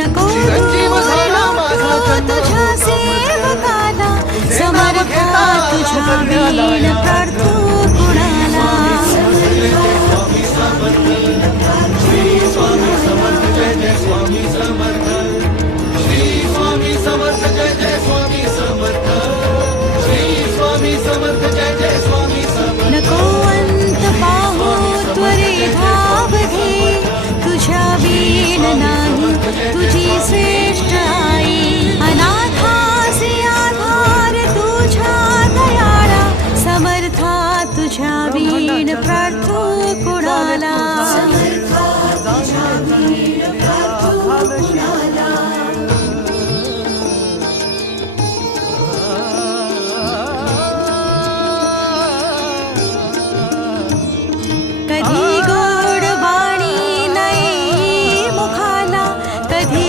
नको तुझ्या सेवकाला समर्था तुझ्या वीण प्रार्थू कुणाला स्वामी समर्थ जय जय स्वामी समर्थ